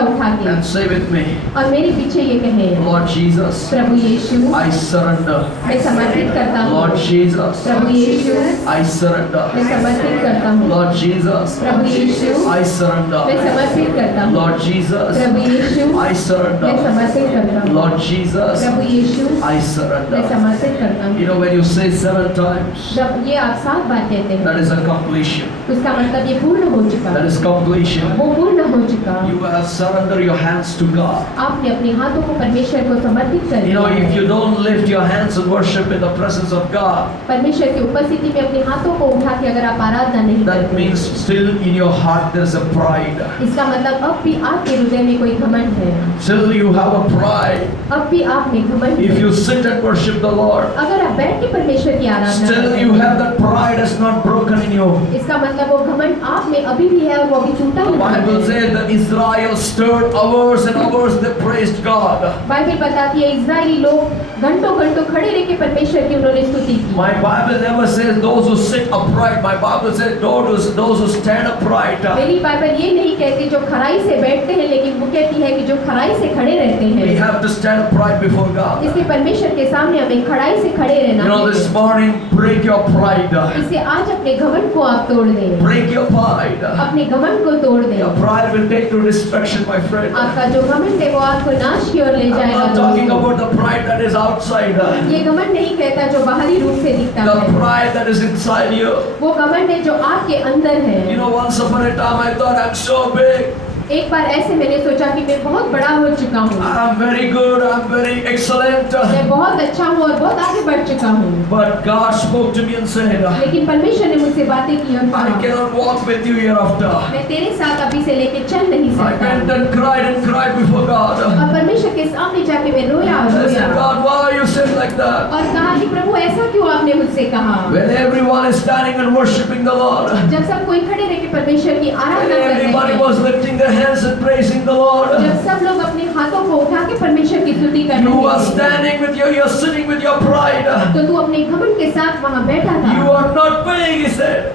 कलेजा उठा के and say with me, और मेरे पीछे ये कहें, Lord Jesus, Prabhu Yeshu I surrender. मैं समर्पित करता हूँ। Lord Jesus, Prabhu Yeshu I surrender. मैं समर्पित करता हूँ। Lord Jesus, Prabhu Yeshu I मैं surrender. समर्पित करता हूँ। Lord Jesus, Prabhu Yeshu I मैं surrender. समर्पित करता हूँ। Lord Jesus, Prabhu Yeshu I मैं surrender. समर्पित करता हूँ। You know, when you say 7 times, जब ये आप 7 बार कहते हैं, that is a completion. उसका मतलब ये पूर्ण हो चुका, That is completion. वो पूर्ण हो चुका। You have surrendered your hands to God. आपने अपने हाथों को परमेश्वर को समर्पित कर You know, दिया if है। you don't lift your hands and worship in the presence of God, परमेश्वर की उपस्थिति में अपने हाथों को उठा के अगर आप आराधना नहीं that करते, means still in your heart there's a pride. इसका मतलब अब भी आपके हृदय में कोई घमंड है, Still you have a pride. अब भी आप में घमंड If है। you sit and worship the Lord, अगर आप बैठ के परमेश्वर की आराधना still करते you हैं, have that pride has not broken in you. इसका मतलब वो घमंड आप में अभी भी है और वो अभी टूटा The हुआ Bible है। says that Israel stirred hours and hours, they praised God. Bible बताती है इजरायली लोग घंटों घंटों खड़े रह के परमेश्वर की उन्होंने स्तुति की। My Bible never says those who sit upright. My Bible says those who stand upright. मेरी बाइबल ये नहीं कहती जो खराई से बैठते हैं, लेकिन वो कहती है कि जो खराई से खड़े रहते We हैं। have to stand upright before God. इसलिए परमेश्वर के सामने हमें खड़ाई से खड़े You रहना know, है। this morning, break your pride. इसलिए आज अपने घमंड को आप तोड़ दें, Break your pride. अपने घमंड को तोड़ दें। Your pride will take to destruction, my friend. आपका जो घमंड है वो आपको नाश की ओर ले I'm जाएगा। not talking about the pride that is outside. ये घमंड नहीं कहता जो बाहरी रूप से दिखता The है, pride that is inside you. वो घमंड है जो आपके अंदर है। You know, once upon a time I thought I'm so big. एक बार ऐसे मैंने सोचा कि मैं बहुत बड़ा हो चुका हूँ, I'm very good. I'm very excellent. मैं बहुत अच्छा हूँ और बहुत आगे बढ़ चुका हूँ। But God spoke to me and said, लेकिन परमेश्वर ने मुझसे बातें की और I कहा, cannot walk with you hereafter. मैं तेरे साथ अभी से लेके चल नहीं I सकता। went and cried before God. और परमेश्वर के सामने जाके मैं रोया और I रोया said, God, why you said like that? और कहा कि प्रभु ऐसा क्यों आपने मुझसे कहा? When everyone is standing and worshiping the Lord, जब सब कोई खड़े रह के परमेश्वर की when आराधना कर रहे everybody हैं, was lifting their hands and praising the Lord, जब सब लोग अपने हाथों को उठा के परमेश्वर की स्तुति कर you are रहे थे, standing with you're sitting with your pride. तो तू अपने घमंड के साथ वहाँ बैठा You था। are not big, he said.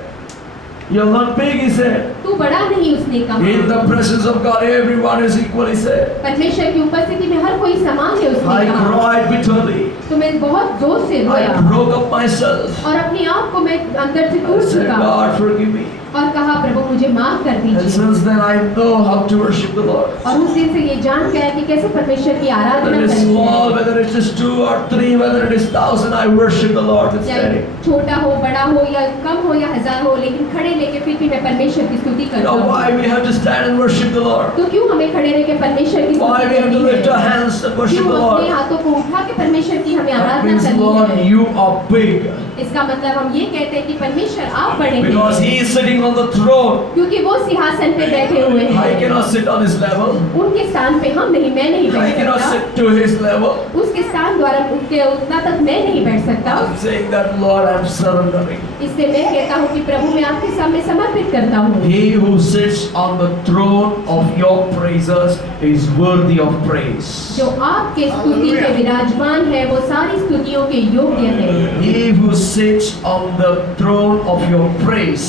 You're not big, he said. तू बड़ा नहीं, उसने In कहा। the presence of God, everyone is equal, he said. परमेश्वर की उपस्थिति में हर कोई समान है, उसने I कहा। cried bitterly. तो मैं बहुत जोर से I रोया broke up myself. और अपने आप को मैं अंदर से I टूट said, चुका God, forgive me. और कहा प्रभु मुझे माफ कर And दीजिए। since then, I know how to worship the Lord. और उस दिन से ये जान गया कि कैसे परमेश्वर की Whether आराधना it is करनी small, है। whether it is 2 or 3, whether it is 1,000, I worship the Lord this या day. छोटा हो, बड़ा हो या कम हो या हजार हो, लेकिन खड़े लेके फिर भी मैं परमेश्वर की स्तुति You करता know हूँ। why we have to stand and worship the Lord? तो क्यों हमें खड़े रह के परमेश्वर की Why स्तुति we have to करनी lift our है? hands and worship क्यों the अपने Lord? हाथों को उठा के परमेश्वर की हमें That आराधना means, करनी Lord, है? you are big. इसका मतलब हम ये कहते हैं कि परमेश्वर आप बड़े Because हैं, He is sitting on the throne. क्योंकि वो सिंहासन पे बैठे हुए I हैं। cannot sit on His level. उनके स्थान पे हम नहीं, मैं नहीं I बैठ cannot सकता। sit to His level. उसके स्थान द्वारा उनके उतना तक मैं नहीं बैठ सकता। I'm saying that, Lord, I'm surrendering. इसलिए मैं कहता हूँ कि प्रभु मैं आपके सामने समर्पित करता हूँ। He who sits on the throne of your praises is worthy of praise. जो आपके स्तुति पे विराजमान है वो सारी स्तुतियों के योग्य है। He who sits on the throne of your praise,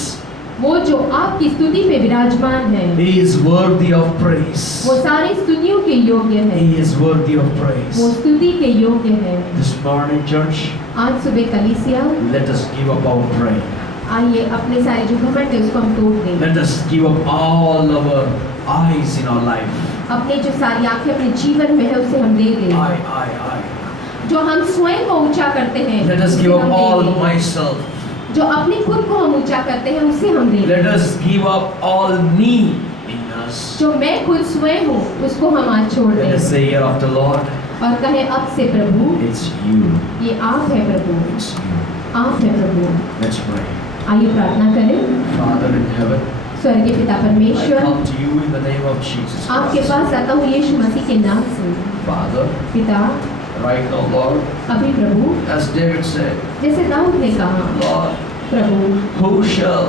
वो जो आपकी स्तुति पे विराजमान है he is worthy of praise. वो सारी स्तुतियों के योग्य है। He is worthy of वो praise. स्तुति के योग्य है। This morning, church, आज सुबह कलीसिया, let us give up our pride. आइए अपने सारे जो घमंड है उसको हम तोड़ दें। Let us give up all our eyes in our life. अपने जो सारी आंखें अपने जीवन में है उसे हम दे दें। I. जो हम स्वयं को ऊंचा करते हैं Let us उसे give हम up दे all दें। myself. जो अपने खुद को हम ऊंचा करते हैं उसे हम दे दें। Let us give up all me in us. जो मैं खुद स्वयं हूँ उसको हम आज छोड़ Let us दें say hereafter, Lord, और कहें अब से प्रभु it's you. ये आप है प्रभु, It's you. आप है प्रभु। Let's pray. आइए प्रार्थना करें। Father in heaven, स्वर्गीय पिता I परमेश्वर, come to you in the name of Jesus आपके Christ. पास आता हूँ यीशु मसीह के नाम से। Father, पिता, right now, Lord, अभी प्रभु as David said, जैसे दाऊद ने कहा, Lord, Prabhu who shall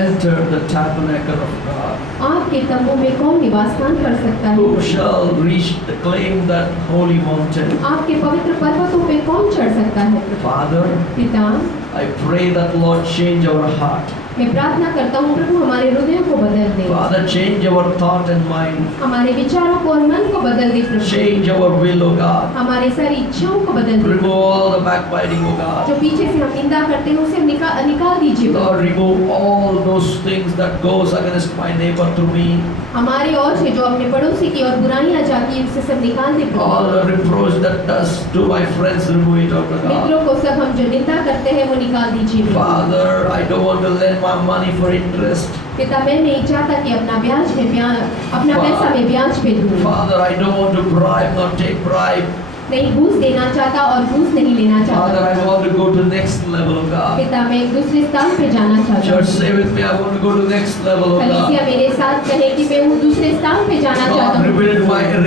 enter the tabernacle of God? आपके तंबू में कौन निवास स्थान कर सकता Who है? shall reach the claim that holy mountain? आपके पवित्र पर्वतों पे कौन चढ़ सकता है? Father, पिता, I pray that Lord change our heart. मैं प्रार्थना करता हूँ प्रभु हमारे हृदयों को बदल दे, Father, change our thought and mind. हमारे विचारों को और मन को बदल दे प्रभु, Change our will, O God. हमारे सारी इच्छाओं को बदल दे, Remove all the backbiting, O God. जो पीछे से हम निंदा करते हैं उसे निकाल दीजिए प्रभु। Lord, remove all those things that goes against my neighbor through me. हमारे और से जो अपने पड़ोसी की और बुराइयां जाती हैं उसे सब निकाल दे प्रभु। All the reproach that does to my friends, remove it, O God. मित्रों को सब हम जो निंदा करते हैं वो निकाल दीजिए प्रभु। Father, I don't want to lend my money for interest. पिता मैं नहीं चाहता कि अपना पैसा मैं ब्याज पे दूं। Father, I don't want to bribe, not take bribe. नहीं घूस देना चाहता और घूस नहीं लेना Father, I चाहता। want to go to next level, O God. पिता मैं एक दूसरे स्थान पे जाना चाहता Church, हूँ। say with me, I want to go to next level, O कलीसिया God. मेरे साथ कहे कि मैं वो दूसरे स्थान पे जाना चाहता God, हूँ।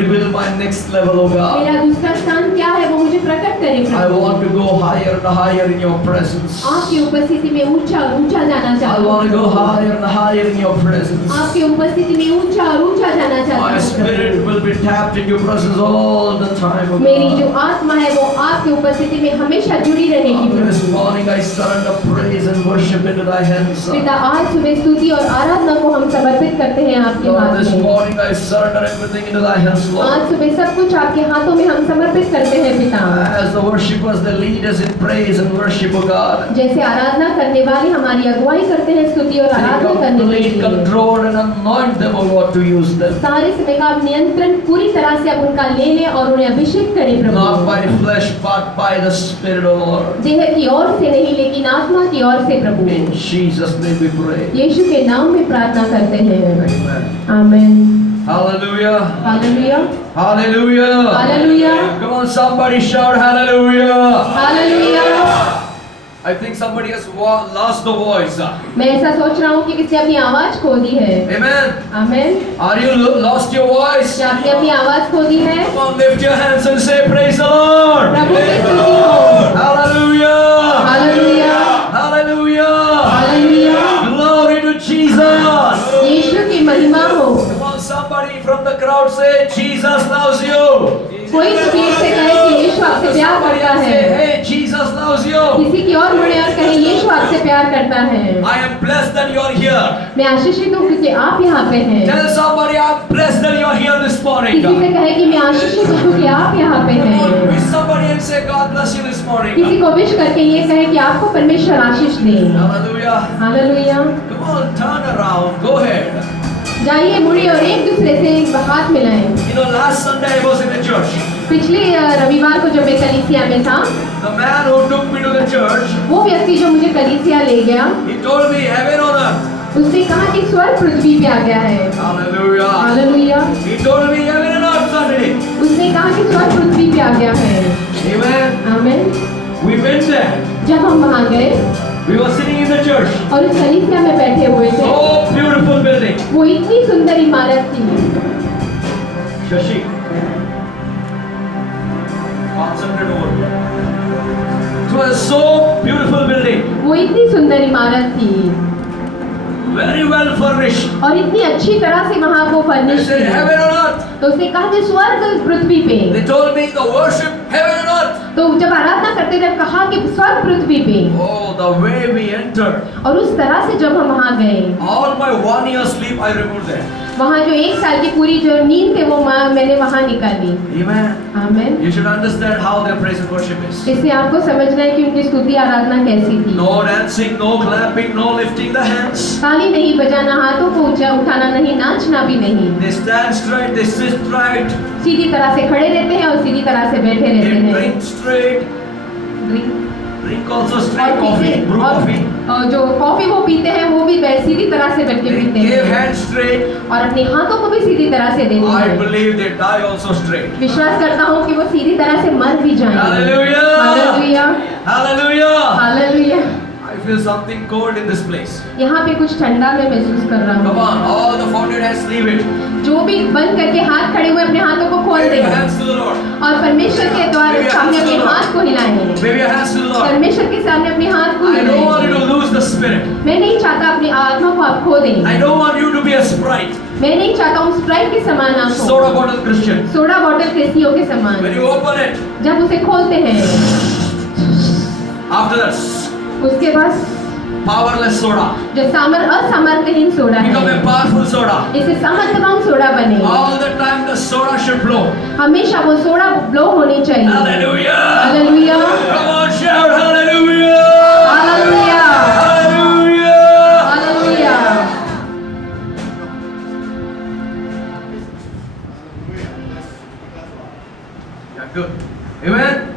reveal my next level, O God. मेरा दूसरा स्थान क्या है वो मुझे प्रकट करे I Prabhu. want to go higher and higher in your presence. आपकी उपस्थिति में ऊंचा ऊंचा जाना I चाहता want to go हूँ। higher and higher in your presence. आपकी उपस्थिति में ऊंचा और ऊंचा जाना चाहता My हूँ spirit Prabhu. will be tapped in your presence all the time, O मेरी जो God. आत्मा है वो आपकी उपस्थिति में हमेशा जुड़ी रहेगी This Prabhu. morning I surrender praise and worship into thy hands. पिता आज सुबह स्तुति और आराधना को हम समर्पित करते हैं आपके Lord, हाथ this में। morning I surrender everything into thy hands, आज Lord. सुबह सब कुछ आपके हाथों में हम समर्पित करते हैं पिता। As the worshippers, they lead us in praise and worship, O God. जैसे आराधना करने वाले हमारी अगुवाई करते हैं स्तुति और Take आराधना करने के complete लिए, control and anoint them, O Lord, to use them. सारे समय का आप नियंत्रण पूरी तरह से आप उनका ले लें और उन्हें अभिषेक करें Not Prabhu. by flesh, but by the Spirit, O Lord. देह की ओर से नहीं लेकिन आत्मा की ओर से प्रभु। In Jesus' name we pray. यीशु के नाम में प्रार्थना करते हैं, Amen. Amen. Hallelujah. Hallelujah, Hallelujah. Hallelujah, Come on, somebody shout hallelujah. Hallelujah. I think somebody has lost the voice. मैं ऐसा सोच रहा हूँ कि किसी अपनी आवाज खो दी है। Amen. Amen. Are you lost your voice? क्या आपने अपनी आवाज खो दी है? Come on, lift your hands and say praise the Lord. प्रभु की स्तुति हो। Hallelujah. Hallelujah, Hallelujah. Hallelujah. Glory to Jesus. यीशु की महिमा हो। Come on, somebody from the crowd say Jesus loves you. कोई तो भीड़ से कहे कि यीशु आपसे प्यार Somebody करता else say, है। hey, Jesus loves you. किसी की और मुड़े और कहे यीशु आपसे प्यार करता है। I am blessed that you are here. मैं आशीषित हूँ क्योंकि आप यहाँ पे हैं। Tell somebody I'm blessed that you are here this morning. किसी से कहे कि मैं आशीषित हूँ क्योंकि आप यहाँ पे Come on, हैं। wish somebody and say God bless you this morning. किसी को विश करके ये कहे कि आपको परमेश्वर आशीष दे। Hallelujah. Hallelujah. Come on, turn around. Go ahead. जाइए मुड़िए और एक दूसरे से हाथ मिलाएं। You know, last Sunday I was in a church. पिछले रविवार को जब मैं कलीसिया में था, The man who took me to the church, वो व्यक्ति जो मुझे कलीसिया ले गया, he told me heaven on earth. उसने कहा कि स्वर्ग पृथ्वी पे आ गया है। Hallelujah. Hallelujah. He told me heaven on earth Sunday. उसने कहा कि स्वर्ग पृथ्वी पे आ गया है। Amen. Amen. We went there. जब हम वहाँ गए We were sitting in the church. और उस कलीसिया में बैठे हुए थे, So beautiful building. वो इतनी सुंदर इमारत थी। Shashi. Concentrate over here. It was so beautiful building. वो इतनी सुंदर इमारत थी Very well furnished. और इतनी अच्छी तरह से वहाँ वो They फर्निश said थी। heaven on earth. तो उसने कहा कि स्वर्ग पृथ्वी पे। They told me the worship heaven on earth. तो जब आराधना करते थे कहा कि स्वर्ग पृथ्वी पे। Oh, the way we entered. और उस तरह से जब हम वहाँ गए, All my 1 year sleep I removed there. वहाँ जो 1 साल की पूरी जो नींद थे वो मैंने वहाँ निकाली। Amen. Amen. You should understand how their praise and worship is. इससे आपको समझना है कि उनकी स्तुति आराधना कैसी थी। No dancing, no clapping, no lifting the hands. ताली नहीं बजाना, हाथों को ऊंचा उठाना नहीं, नाचना भी नहीं। They stand straight, they sit right, सीधी तरह से खड़े रहते हैं और सीधी तरह से बैठे रहते they हैं। drink straight, Drink। drink also और straight coffee, brew coffee. और जो कॉफी वो पीते हैं वो भी सीधी तरह से बैठ के They पीते give हैं hands straight. और अपने हाथों को भी सीधी तरह से देते I हैं। believe they die also straight. विश्वास करता हूँ कि वो सीधी तरह से मर भी जाएंगे। Hallelujah! Hallelujah, Hallelujah! Hallelujah. I feel something cold in this place. यहाँ पे कुछ ठंडा मैं महसूस कर रहा Come हूँ। on, all the founded hands leave it. जो भी बंद करके हाथ खड़े हुए अपने हाथों को खोल Wave your दें hands to the Lord. और परमेश्वर के द्वारा सामने अपने हाथ को हिलाएं। Wave your hands to the Lord. परमेश्वर के सामने अपने हाथ को I don't want you हिलाएं। to lose the spirit. मैं नहीं चाहता अपनी आत्मा को आप खो दें। I don't want you to be a sprite. मैं नहीं चाहता हूँ स्प्राइट के समान आप हो। Soda bottle Christian. Soda bottle क्रिस्टियों के समान। When you open it, जब उसे खोलते हैं, after that, उसके बाद powerless soda, जो असामर्थ्यहीन सोडा become है, a powerful soda. इसे सामर्थ्यवान सोडा बने। All the time the soda should blow. हमेशा वो सोडा ब्लो होनी चाहिए। Hallelujah! Hallelujah, Come on, shout hallelujah! Hallelujah, Hallelujah! Hallelujah. Yeah, good. Amen.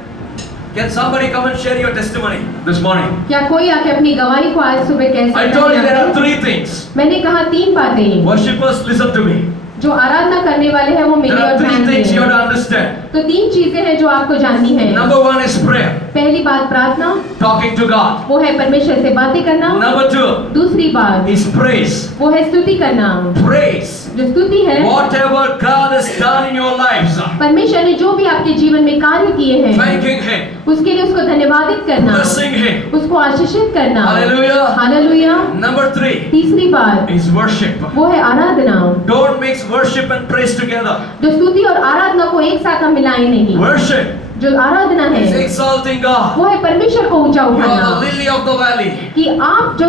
Can somebody come and share your testimony this morning? क्या कोई आके अपनी गवाही को आज सुबह कह सकता I है? told you there are three things. मैंने कहा 3 बातें। Worshippers, listen to me. जो आराधना करने वाले हैं वो मेरी There are और three ध्यान things you have to दें। understand. तो 3 चीजें हैं जो आपको जाननी है। Number one is prayer, पहली बात प्रार्थना, talking to God. वो है परमेश्वर से बातें करना। Number two दूसरी बात is praise. वो है स्तुति करना। Praise. जो स्तुति है, Whatever God has done in your lives, परमेश्वर ने जो भी आपके जीवन में कार्य किए हैं thanking Him, उसके लिए उसको धन्यवादित करना, blessing Him. उसको आशीषित करना। Hallelujah. हालेलुया। Number three तीसरी बात is worship. वो है आराधना। Don't mix worship and praise together. जो स्तुति और आराधना को एक साथ हम मिलाएं नहीं। Worship जो आराधना is है exalting God. वो है परमेश्वर को ऊंचा You are the उठाना, lily of the valley. कि आप जो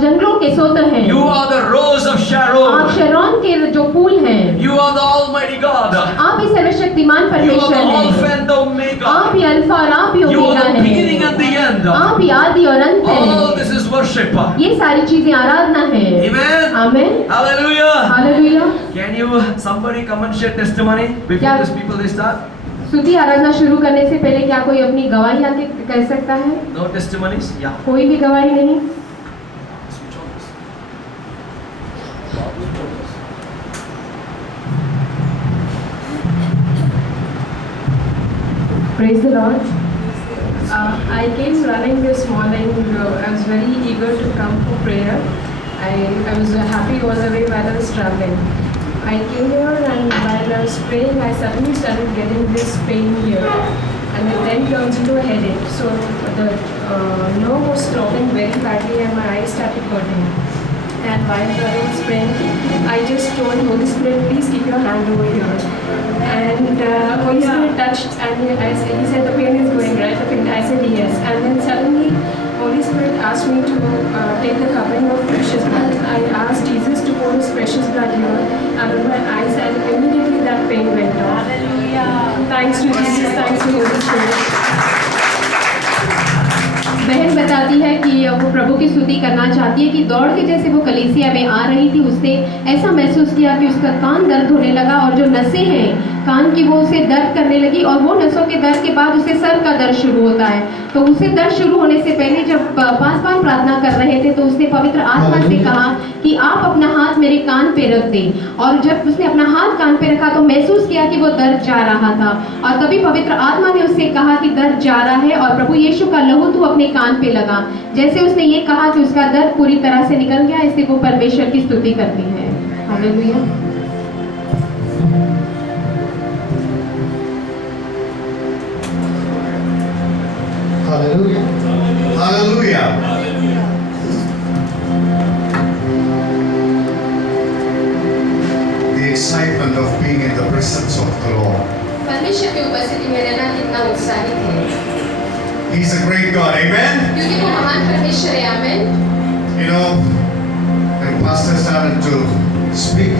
जंगलों के सोतर हैं, You are the rose of आप Sharon. शरोन के जो फूल हैं, You are the Almighty God. आप ही सर्वशक्तिमान You are परमेश्वर the हैं। Alpha and the Omega. आप ही अल्फा और आप ही You omega are the beginning हैं। and the end. आप ही आदि और अंत All हैं। this is worship. ये सारी चीजें आराधना है। Amen. Amen. Hallelujah. Hallelujah. Can you somebody come and share testimony before Yeah. these people they start? स्तुति आराधना शुरू करने से पहले क्या कोई अपनी गवाही आके कह सकता है? No testimonies? Yeah. कोई भी गवाही नहीं? Switch on this. Praise the Lord. I came running this morning. I was very eager to come for prayer. I was happy all the way while I was traveling. I came here and while I was praying, I suddenly started getting this pain here. And it then turns into a headache. So the nerve was throbbing very badly and my eyes started hurting. And while I was praying, I just told Holy Spirit, please keep your hand over here. And Holy Spirit touched and he said the pain is going, right? The pain. I said yes. And then suddenly Holy Spirit asked me to take the covering of precious blood. I asked Jesus to pour his precious blood here under my eyes and immediately that pain went off. Hallelujah. Thanks to Jesus, thanks to Holy Spirit. बहन बताती है कि वो प्रभु की स्तुति करना चाहती है कि दौड़ के जैसे वो कलीसिया में आ रही थी, उसने ऐसा महसूस किया कि उसका कान दर्द होने लगा और जो नसें हैं कान की वो उसे दर्द करने लगी और वो नसों के दर्द के बाद उसे सर का दर्द शुरू होता है। तो उसे दर्द शुरू होने से पहले जब 5 बार प्रार्थना कर रहे थे तो उसने पवित्र आत्मा से कहा कि आप अपना हाथ मेरे कान पे रख दें। और जब उसने अपना हाथ कान पे रखा तो महसूस किया कि वो दर्द जा रहा था और तभी पवित्र आत्मा ने उससे कहा कि दर्द जा रहा है और प्रभु यीशु का लहू तू अपने कान पे लगा। जैसे उसने ये कहा कि उसका दर्द पूरी तरह से निकल गया, इससे वो परमेश्वर की स्तुति करती है। Hallelujah. Hallelujah. Hallelujah. The excitement of being in the presence of the Lord. परमेश्वर की उपस्थिति में रहना कितना उत्साहित है, He's a great God. Amen. क्योंकि वो महान परमेश्वर है। आमीन। You know, when Pastor started to speak,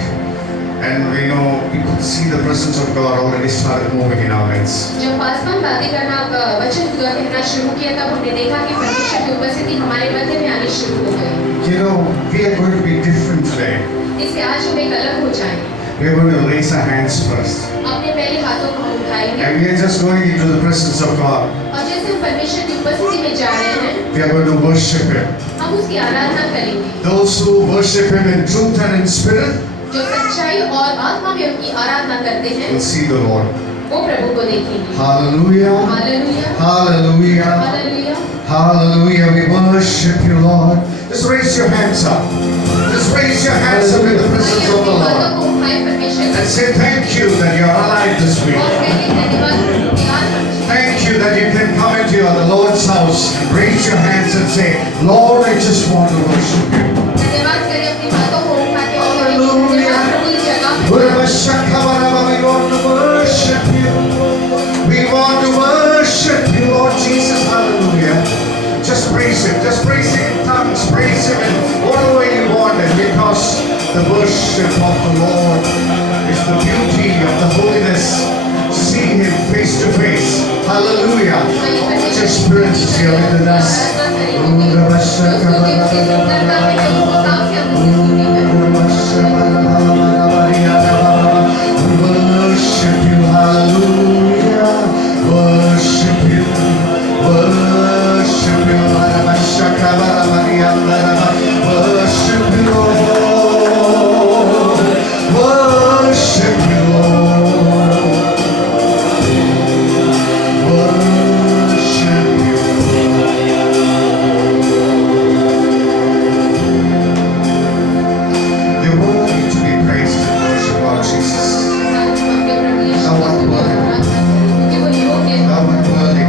and we know we could see the presence of God already started moving in our midst. जब पासवान बातें करना वचन कहना शुरू किया तब हमने देखा कि परमेश्वर की उपस्थिति हमारे मध्य में आनी शुरू हो गई। You know, we are going to be different today. इससे आज हम एक अलग हो जाएंगे। We are going to raise our hands first. अपने पहले हाथों को हम उठाएंगे And we are just going into the presence of God. और जैसे हम परमेश्वर की उपस्थिति में जा रहे हैं, We are going to worship Him. हम उसकी आराधना करेंगे। Those who worship Him in truth and in spirit जो सच्चाई और आत्मा में उनकी आराधना करते हैं, will see the Lord. वो प्रभु को देखेंगे। Hallelujah. Hallelujah, Hallelujah. Hallelujah. Hallelujah. We worship you, Lord. Just raise your hands up. Just raise your hands up in the presence of the हाथों Lord. को उठाएं परमेश्वर And की say thank you that you are alive this week. और कहें धन्यवाद प्रभु की आत्मा। Thank you that you can come into the Lord's house and raise your hands and say, Lord, I just want to worship you. धन्यवाद करें अपनी बातों को उठा के और धन्यवाद प्रभु की जगह पे। We want to worship you. We want to worship you, Lord Jesus. Hallelujah. Just praise Him. Just worship of the Lord is the beauty of the holiness. See Him face to face. Hallelujah. Just experience here within us. Worship you, hallelujah. Worship you, worship you. Worship you, Lord. Worship you, Lord. Worship you. You're worthy to be praised and worshiped, Lord Jesus. Thou art worthy. Thou art worthy.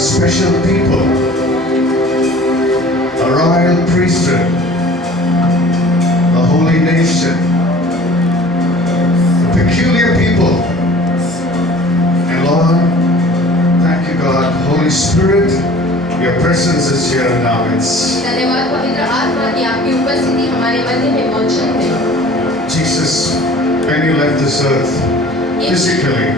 special people, a royal priesthood, a holy nation, a peculiar people. And Lord, thank you, God. Holy Spirit, your presence is here now. It's धन्यवाद पवित्र आत्मा की आपकी उपस्थिति हमारे मध्य में मौजूद है। Jesus, when you left this earth physically,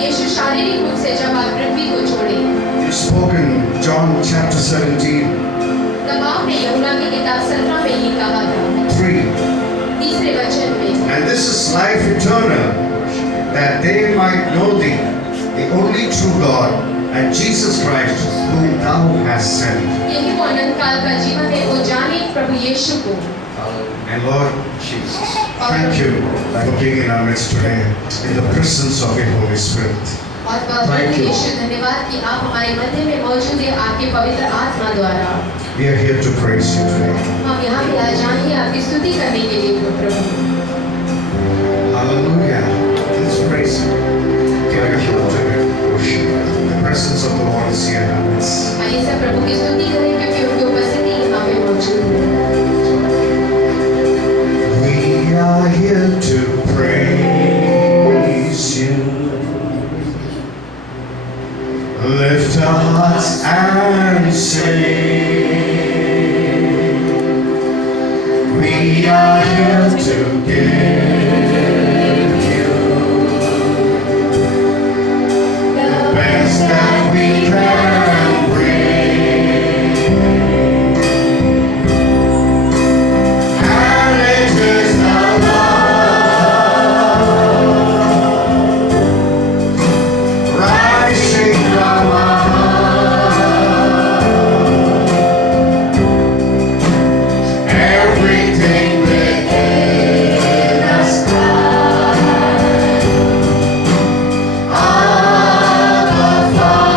यीशु शारीरिक रूप से जब आप पृथ्वी को छोड़े, you spoke in John chapter 17, तब आपने यूहन्ना की किताब 17 में ये कहा था, 3. तीसरे वचन में, And this is life eternal, that they might know thee, the only true God, and Jesus Christ, whom thou hast sent. यही वो अनंत काल का जीवन है, वो जाने प्रभु यीशु को, And Lord Jesus, thank you for being in our midst today in the presence of your Holy Spirit. और बहुत Thank you. यीशु धन्यवाद कि आप हमारे मध्य में मौजूद हैं आपके पवित्र आत्मा द्वारा। We are here to praise you today. हम यहाँ पे आज आए हैं आपकी स्तुति करने के लिए प्रभु। Hallelujah. Let's praise him. We are here to worship. The presence of the Lord is here in our midst. आइए सब प्रभु की स्तुति करें क्योंकि उनकी उपस्थिति यहाँ पे मौजूद है। We are here to praise you. Lift our hearts and sing. We are here to give you the best that we can bring. And it is the love rising from our everything within us Abba Father,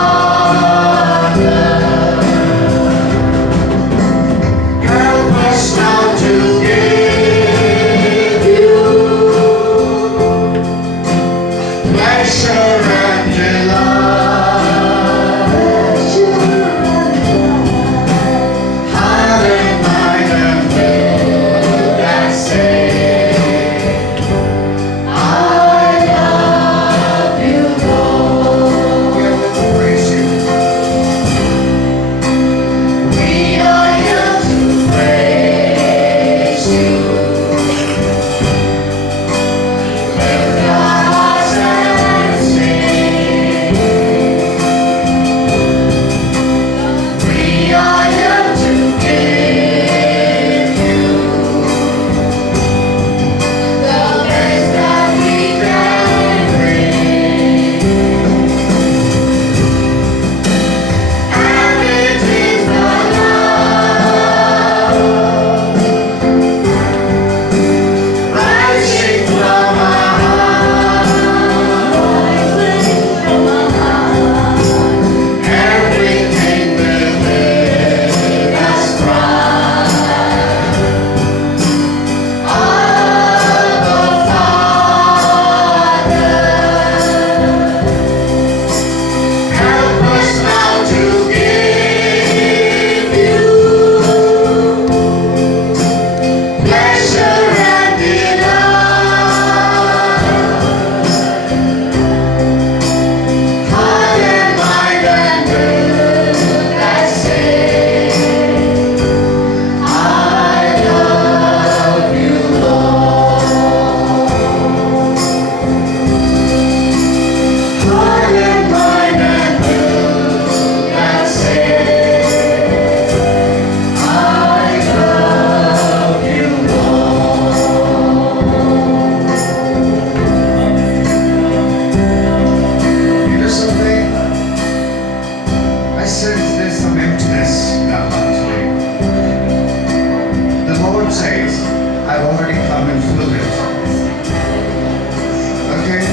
help us now to give you pleasure and delight. Heart and mind and will that say, I love you, Lord. We are here to praise you. We are here to praise you. Lift our hearts and sing. We are here to give you the best that we can bring. And it is the love rising from our everything within us cries, Abba Father, help us now to give you pleasure and delight. Heart and mind and will that say, I love you, Lord. Heart and mind and will that say, I love you, Lord. You know something? I sense there's some emptiness in our heart today. The Lord says, I've already come and filled it. Okay?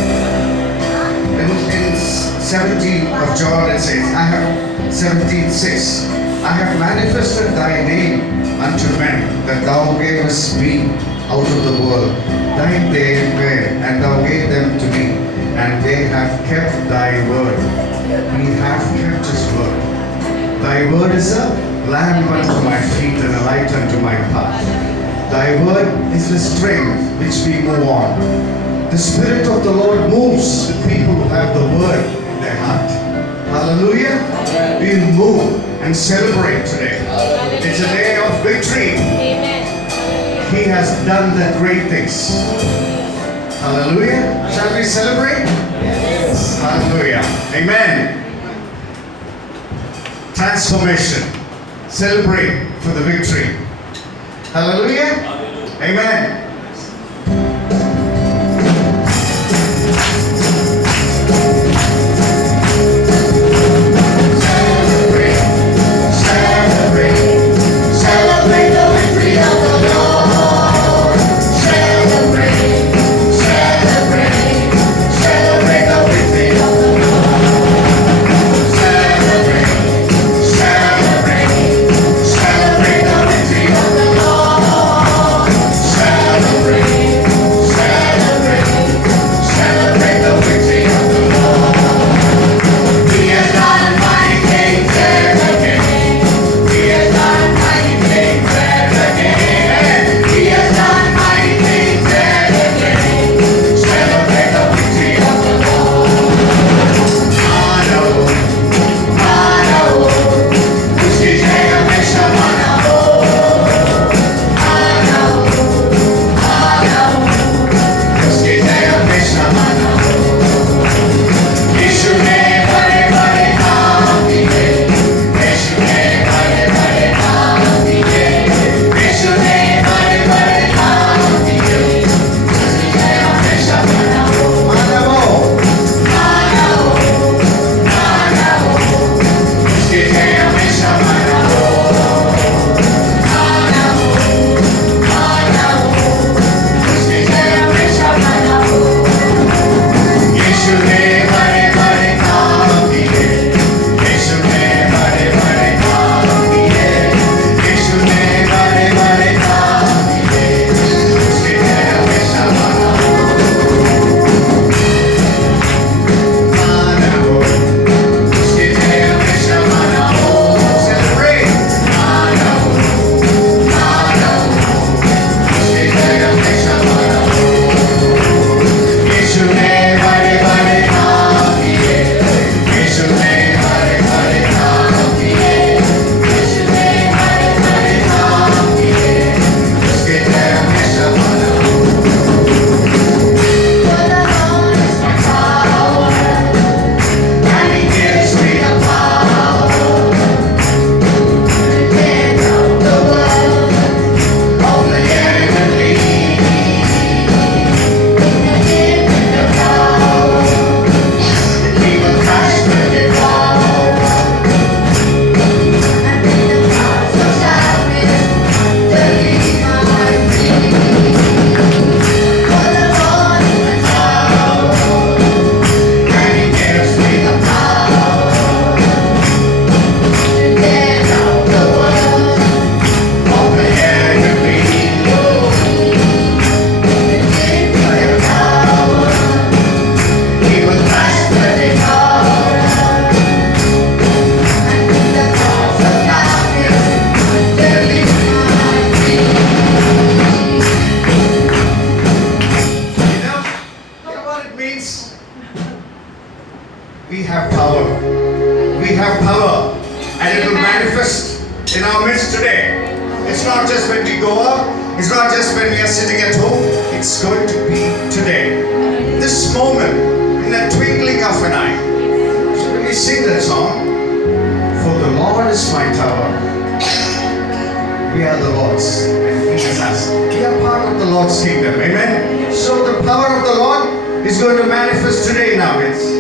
In 17 of John it says, I have 17:6, I have manifested thy name unto men, that thou gavest me out of the world. Thine they were, and thou gave them to me, and they have kept thy word. We have kept his word. Thy word is a lamp unto my feet and a light unto my path. Thy word is the strength which we move on. The Spirit of the Lord moves the people who have the word in their heart. Hallelujah. We move and celebrate today. It's a day of victory. He has done the great things. Hallelujah. Shall we celebrate? Yes. Hallelujah. Amen. Transformation. Celebrate for the victory. Hallelujah. Amen. Celebrate, celebrate, celebrate the victory of the Lord. we have power. We have power. And it will manifest in our midst today. It's not just when we go up. It's not just when we are sitting at home. It's going to be today. This moment, in the twinkling of an eye. So when we sing that song, for the Lord is my tower. We are the Lord's and He is us. We are part of the Lord's kingdom. Amen. So the power of the Lord is going to manifest today in our midst.